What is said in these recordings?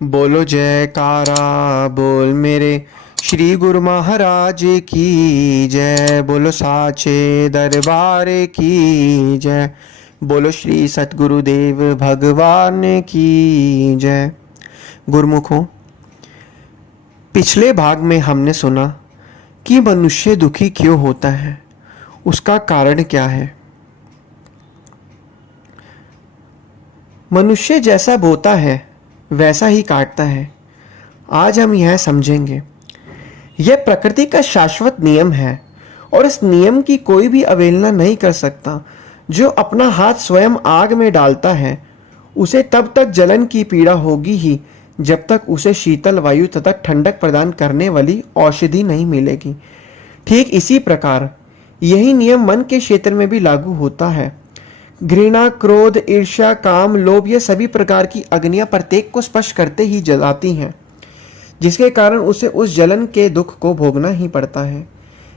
बोलो जयकारा बोल मेरे श्री गुरु महाराज की जय। बोलो साचे दरबार की जय। बोलो श्री सतगुरुदेव भगवान की जय। गुरुमुखों, पिछले भाग में हमने सुना कि मनुष्य दुखी क्यों होता है, उसका कारण क्या है। मनुष्य जैसा बोता है वैसा ही काटता है। आज हम यह समझेंगे। यह प्रकृति का शाश्वत नियम है और इस नियम की कोई भी अवहेलना नहीं कर सकता। जो अपना हाथ स्वयं आग में डालता है उसे तब तक जलन की पीड़ा होगी ही जब तक उसे शीतल वायु तथा ठंडक प्रदान करने वाली औषधि नहीं मिलेगी। ठीक इसी प्रकार यही नियम मन के क्षेत्र में भी लागू होता है। घृणा, क्रोध, ईर्ष्या, काम, लोभ ये सभी प्रकार की अग्नियां प्रत्येक को स्पर्श करते ही जलाती हैं, जिसके कारण उसे उस जलन के दुख को भोगना ही पड़ता है।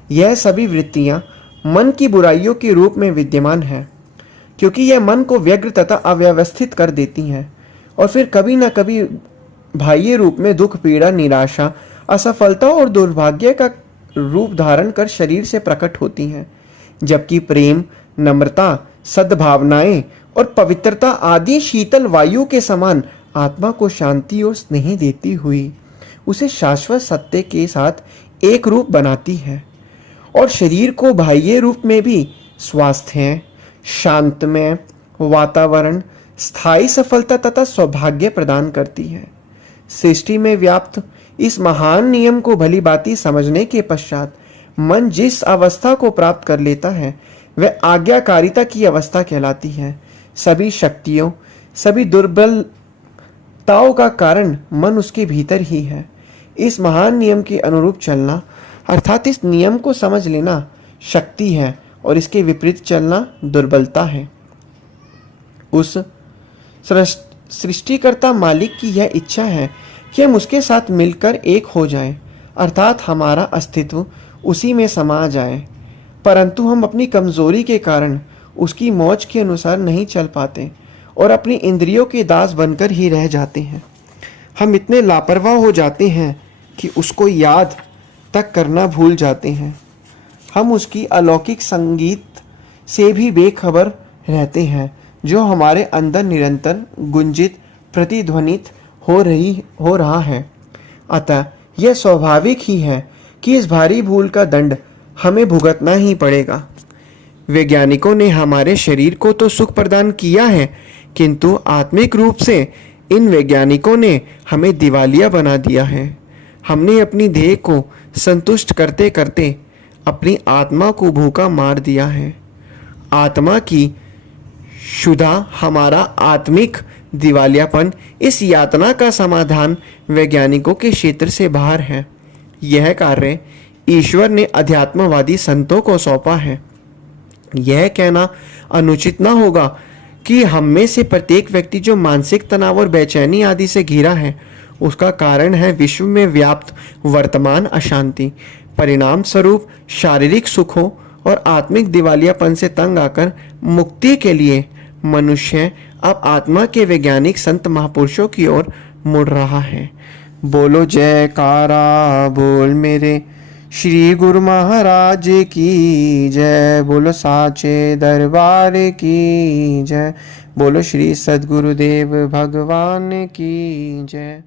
यह सभी वृत्तियां मन की बुराइयों के रूप में विद्यमान है, क्योंकि यह मन को व्यग्र तथा अव्यवस्थित कर देती हैं और फिर कभी न कभी बाह्य रूप में दुख, पीड़ा, निराशा, असफलता और दुर्भाग्य का रूप धारण कर शरीर से प्रकट होती हैं। जबकि प्रेम, नम्रता, सद्भावनाएं और पवित्रता आदि शीतल वायु के समान आत्मा को शांति और स्नेह देती हुई उसे शाश्वत सत्य के साथ एक रूप बनाती है और शरीर को बाह्य रूप में भी स्वास्थ्य, शांतमय वातावरण, स्थायी सफलता तथा सौभाग्य प्रदान करती है। सृष्टि में व्याप्त इस महान नियम को भली भांति समझने के पश्चात मन जिस अवस्था को प्राप्त कर लेता है वह आज्ञाकारिता की अवस्था कहलाती है। सभी शक्तियों, सभी दुर्बलताओं का कारण मन उसके भीतर ही है। इस महान नियम के अनुरूप चलना अर्थात इस नियम को समझ लेना शक्ति है और इसके विपरीत चलना दुर्बलता है। उस सृष्टिकर्ता मालिक की यह इच्छा है कि हम उसके साथ मिलकर एक हो जाएं, अर्थात हमारा अस्तित्व उसी में समा जाए। परंतु हम अपनी कमजोरी के कारण उसकी मौज के अनुसार नहीं चल पाते और अपनी इंद्रियों के दास बनकर ही रह जाते हैं। हम इतने लापरवाह हो जाते हैं कि उसको याद तक करना भूल जाते हैं। हम उसकी अलौकिक संगीत से भी बेखबर रहते हैं जो हमारे अंदर निरंतर गुंजित प्रतिध्वनित हो रहा है। अतः यह स्वाभाविक ही है कि इस भारी भूल का दंड हमें भुगतना ही पड़ेगा। वैज्ञानिकों ने हमारे शरीर को तो सुख प्रदान किया है, किंतु आत्मिक रूप से इन वैज्ञानिकों ने हमें दिवालिया बना दिया है। हमने अपनी देह को संतुष्ट करते करते अपनी आत्मा को भूखा मार दिया है। आत्मा की क्षुधा हमारा आत्मिक दिवालियापन, इस यातना का समाधान वैज्ञानिकों के क्षेत्र से बाहर है। यह कार्य ईश्वर ने अध्यात्मवादी संतों को सौंपा है। यह कहना अनुचित न होगा कि हम में से प्रत्येक व्यक्ति जो मानसिक तनाव और बेचैनी आदि से घिरा है उसका कारण है विश्व में व्याप्त वर्तमान अशांति। परिणाम स्वरूप शारीरिक सुखों और आत्मिक दिवालियापन से तंग आकर मुक्ति के लिए मनुष्य अब आत्मा के वैज्ञानिक संत महापुरुषों की ओर मुड़ रहा है। बोलो जयकारा बोल मेरे श्री गुरु महाराज की जय। बोलो साचे दरबार की जय। बोलो श्री सद्गुरुदेव भगवान की जय।